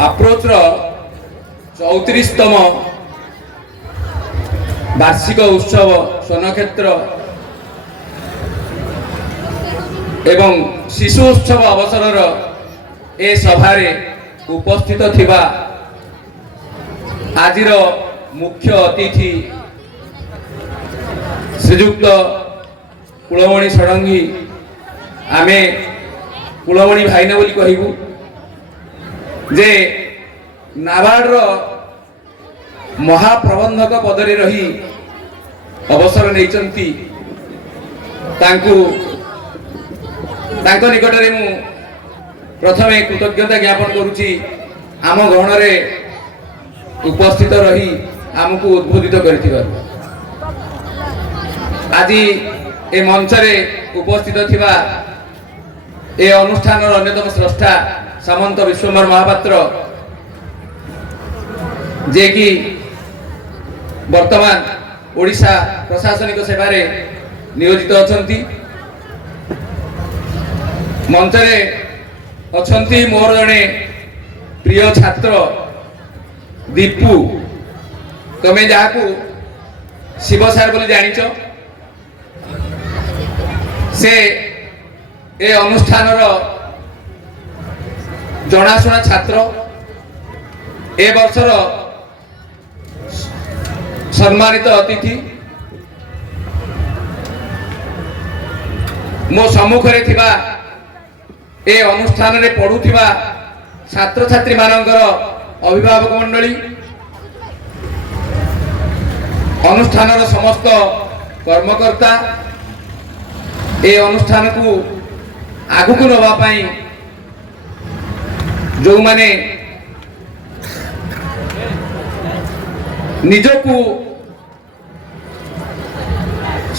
Approach 34तम वार्षिक उत्सव सोनक्षेत्र एवं शिशु उत्सव अवसर ए सभारे उपस्थित थिबा आजिर मुख्य अतिथि श्रीजुक्त कुलमणि षडंगी आमे कुलमणि भाईना बोली कहबू जे नाबार्ड महाप्रबंधक पदरे रही अवसर नहीं निकट में मु प्रथमे कृतज्ञता ज्ञापन करुच्ची आम गहन उपस्थित रही आमको उद्बोधित कर आज ए मंच रे उपस्थित थिबा ए अनुष्ठान अन्यतम स्रष्टा सामंत विश्वम्बर महापात्र जे कि वर्तमान ओडिशा प्रशासनिक सेवारे नियोजित अछंती मंच रे अछंती मोर जने प्रिय छात्र दीपू तमे जाकू शिव सार बोली जानिच से ए अनुष्ठान जनाशुना छात्र ए वर्षर सम्मानित अतिथि मो सम्मुखरे थिबा ए अनुष्ठान रे पढ़ुथिबा छात्र छात्री मानकर अभिभावक मंडली अनुष्ठान समस्त कर्मकर्ता ए अनुष्ठान को आगु को नवा पाई जो माने निजकू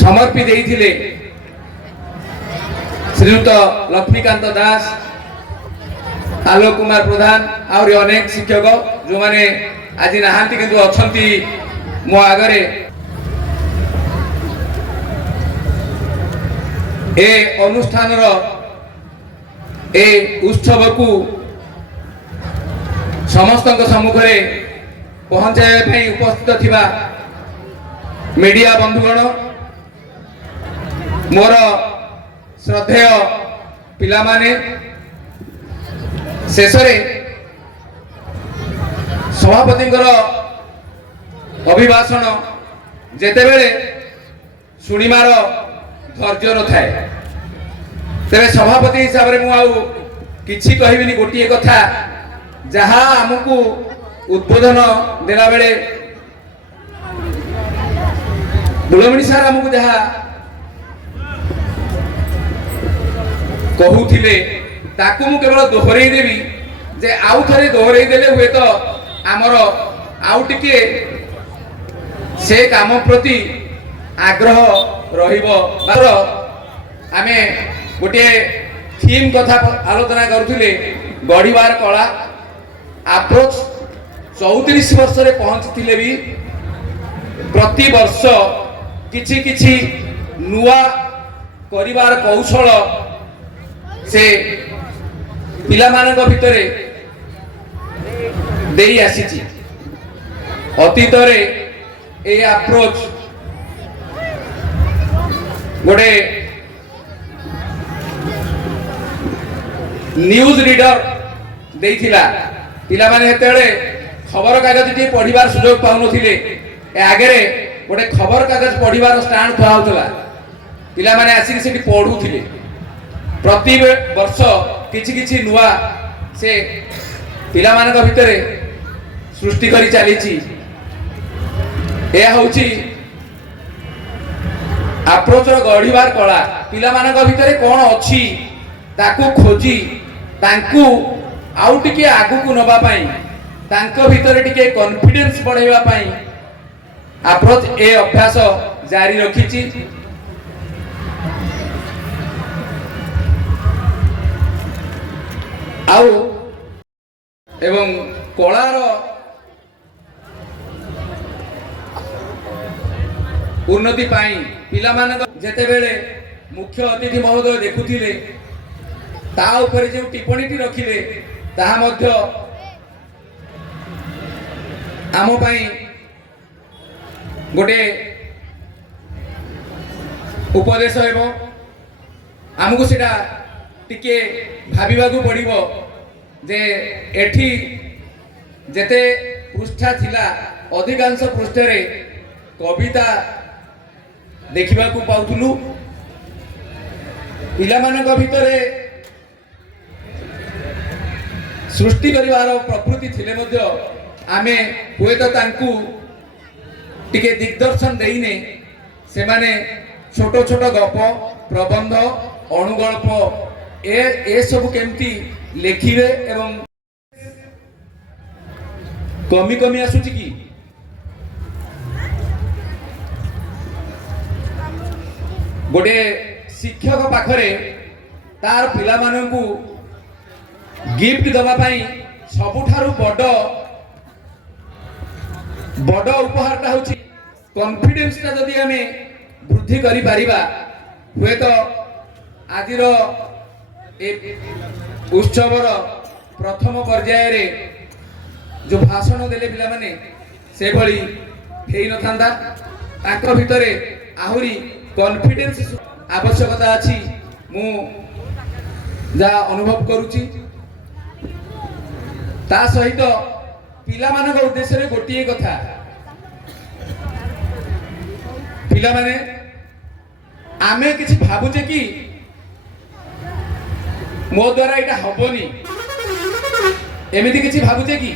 समर्पी देइथिले श्रीयुक्त लक्ष्मीकांत दास आलोक कुमार प्रधान और अनेक शिक्षक जो माने आज नहांती किंतु अछंती मो आगरे ए अनुष्ठान ए उत्सव को समस्त सम्मुखरे पहुंचाई उपस्थित थिबा मीडिया बंधुगण मोर श्रद्धेय पिला माने शेषरे सभापति अभिभाषण जेतेबेले शुणिमार धैर्य न थाए तेरे सभापति हिसाब से मुझे किसी कहबिनी गोटे कथा जहाँ आमको उद्बोधन देला बेले बुलमणि सार आमको जहाँ कहूथिले ताकू मु केवल दोहराई देवी जे आउ थरे दोहराई देले हुए तो आमर आउ टिके से काम प्रति आग्रह रहिबो मात्र आमे गोटे थीम कथा आलोचना करुथिले गढ़ीबार कला अप्रोच 34 वर्ष रे पहुंचथिले भी प्रति वर्ष किछि किछि नुआ करिवार कौशल से पिला मानक भितरे देई आसीची अतीत रे ए अप्रोच गोटे न्यूज रीडर देइथिला पिला माने हेतेले खबर कागज टी पढ़िबार सुयोग पाउनथिले ए आगे गोटे खबर कागज पढ़िबार स्टैंड थुआ होतला पिला माने आसी सेठी पढुथिले प्रति वर्ष किछि किछि नुआ से पिला मानक भितरे सृष्टि करी चलीची ए होउची अप्रोच गढ़ीबार कला पिला मानक भितरे कोन अछि ताकू खोजी तांकू आउ टिके आगु को नबा पाई तांको भितरे टिके कॉन्फिडेंस बढ़ाइबा पाई अप्रोच ए अभ्यास जारी रखिची आउ एवं कलार उन्नति पाई पिला मानक जेते बेले मुख्य अतिथि महोदय देखुथिले ता ऊपर जो टिप्पणी रखिले ताहा मध्य आम गोटे उपदेश हो आमको सीटा टिके भाविबा को पड़िबो जे एठी जेते पृष्ठा थिला अधिकांश पृष्ठरे कविता देखिबा को पाउथुलु पिलामानक भितरे सृष्टि करिवार प्रकृति थिले मध्य आमे हुए तो तांकु टिके दिग्दर्शन देइने से माने छोट छोट गप प्रबंध अणुगल्प ए सब केमती लेखिबे एवं कमी कमी आसुची कि गोटे शिक्षक पाखरे तार पिला मानकु गिफ्ट दबा पाई सबुठारु बड़ उपहारटा होची कॉन्फिडेंस ता जदि हमें वृद्धि करि पारिबा हुए तो आजिर उत्सवर प्रथम पर्याय रे जो भाषण देले पिला माने से भली हेई न थांदा ताको भितरे आहुरी कॉन्फिडेंस आवश्यकता अछि मु जा अनुभव करूची ता सहित पिला मानक उद्देश्य रे गोटिए कथा पिला माने आमे किछि भाबुचे कि मो द्वारा एटा हबोनी एमिति किछि भाबुचे कि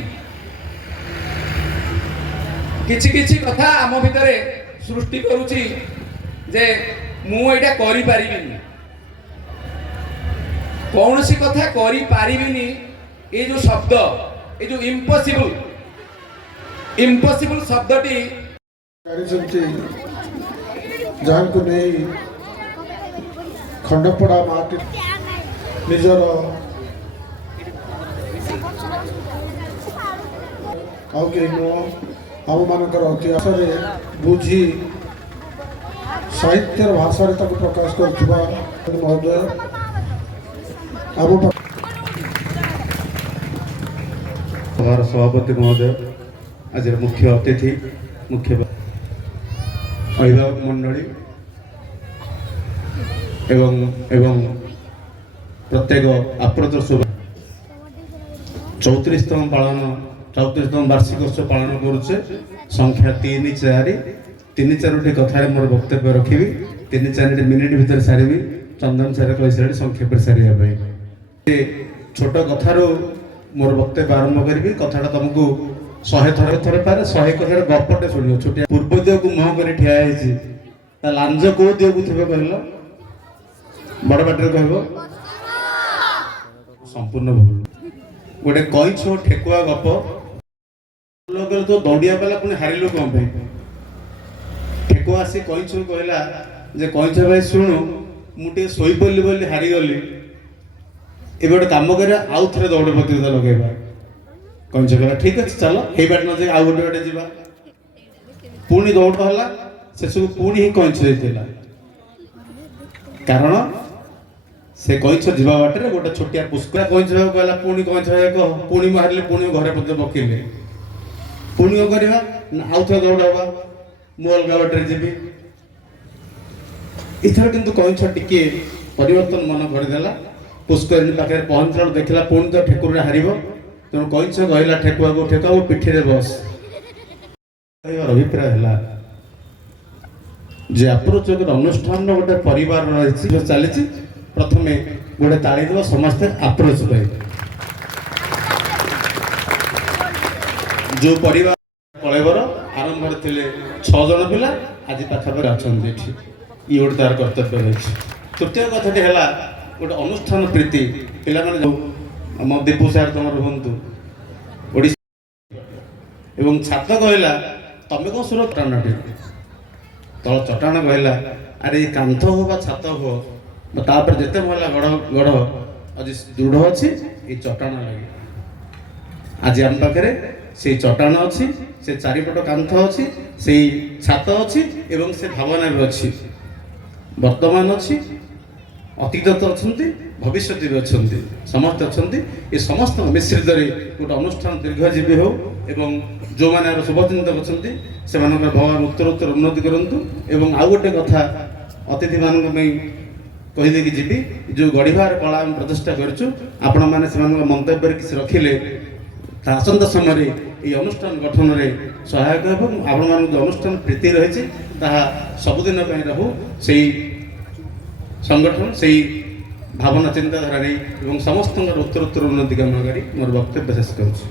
किछि किछि कथा आम भितरे सृष्टि करूची जे मु एटा करि पारिबिनी कौनसी कथा करि पारिबिनी ए जो शब्द ए जो इम्पॉसिबल शब्दटी जहाँ को नहीं खंडपड़ा माटी निजर आम मानकर इतिहास बुझी साहित्य भाषा प्रकाश कर महोदय आम सभापति महोदय आज मुख्य अतिथि मुख्य अभिभावक मंडली एवं प्रत्येक आप्रत 34तम वार्षिक उत्सव पालन करुचे संख्या 3-4 कथा मोर वक्तव्य रखी 3-4 मिनिट भीतर सारी चंदन सारे कही सारे संक्षेप सारे छोट कथार मोर वक्तव्य आरंभ करी कथाटा तुमको 100 थर पारे 100 कथार गपटे शुण छोटिया पूर्व दिग को मुह कर ठिया लांज कौ दिग को थे कहल बड़ बाटर कह संपूर्ण भूल गोटे कईछ ठेकुआ गप तो दौड़िया पाला पुणी हारिलु कौन ठेकुआ आसी कईछ कहला जे कईछ भाई शुणु मुझे शोई पड़ी बोली हारीगली ए गोटे कम कर आउ थे दौड़ प्रतियोगिता लगेगा कईछ कहला ठीक अच्छे चलो ये बाट न जाए आउ गोटे बाटे जावा पुणी दौड़ है से सब पुणी ही कईछ देता कारण से कईछ जीवा बाटे गोटे छोटिया पुष्करा कईछ कहला पुणी कईछ कह पुणी मारिले पुणी घरे पद पकेले पुणी करवा आउ थे दौड़ हवा मु अलग बाटे जीवी इथर किंतु कईछ टिके परिवर्तन मन करदेला पुष्करिणी पाखे पहुंचला देखला पुणी तो ठेकुर हारिब तेणु कईछ कहला ठेकुआ को ठेकुआ पिठी रे बस अभिप्राय है जे अप्रोच गोटे अनुष्ठान गोटे परिवार रही चली प्रथमे गोटे ताली देव समस्ते अप्रोच पाए जो परिवार कलेबर आरंभ थे 6 जन पिला आज पाखापाखि अच्छा ये गोटे तार कर्तव्य रही तृतीय कथाटी है गोटे अनुष्ठान प्रीति पिला माने दीपू सार तुम रुहतु एवं छात्र कहला तमें कौन सुर चटाणटी तल चटाण कहला अरे कांथ हो बा छात हो तापर जिते महला गढ़ गढ़ आज दृढ़ अच्छी ये चटाण लगे आज आम पाखे से चटाण अच्छी से चारिपट कांथ अच्छी से छात अच्छी एवं से भावना भी अच्छी वर्तमान अच्छी ଅତୀତ ତ ଅଛନ୍ତି, ଭବିଷ୍ୟତ ବି ଅଛନ୍ତି, ସମସ୍ତେ ଅଛନ୍ତି। ଏ ସମସ୍ତଙ୍କ ମିଶ୍ରିତରେ ଗୋଟେ ଅନୁଷ୍ଠାନ ଦୀର୍ଘଜୀବୀ ହେଉ ଏବଂ ଯେଉଁମାନେ ଆମର ଶୁଭଚିନ୍ତକ ଅଛନ୍ତି ସେମାନଙ୍କର ଭଗବାନ ଉତ୍ତରୋତ୍ତର ଉନ୍ନତି କରନ୍ତୁ। ଏବଂ ଆଉ ଗୋଟେ କଥା ଅତିଥିମାନଙ୍କ ପାଇଁ କହିଦେଇକି ଯିବି, ଯେଉଁ ଗଢ଼ିବାର କଳା ଆମେ ପ୍ରଚେଷ୍ଟା କରିଛୁ, ଆପଣମାନେ ସେମାନଙ୍କ ମନ୍ତବ୍ୟରେ କିଛି ରଖିଲେ ତା ଆସନ୍ତା ସମୟରେ ଏହି ଅନୁଷ୍ଠାନ ଗଠନରେ ସହାୟକ ହେବ। ଆପଣମାନଙ୍କ ଯେଉଁ ଅନୁଷ୍ଠାନ ପ୍ରୀତି ରହିଛି ତାହା ସବୁଦିନ ପାଇଁ ରହୁ, ସେଇ ସଂଗଠନ ସେଇ ଭାବନା ଚିନ୍ତାଧାରା ନେଇ ଏବଂ ସମସ୍ତଙ୍କର ଉତ୍ତରୋତ୍ତର ଉନ୍ନତି କାମନା କରି ମୋର ବକ୍ତବ୍ୟ ଶେଷ କରୁଛି।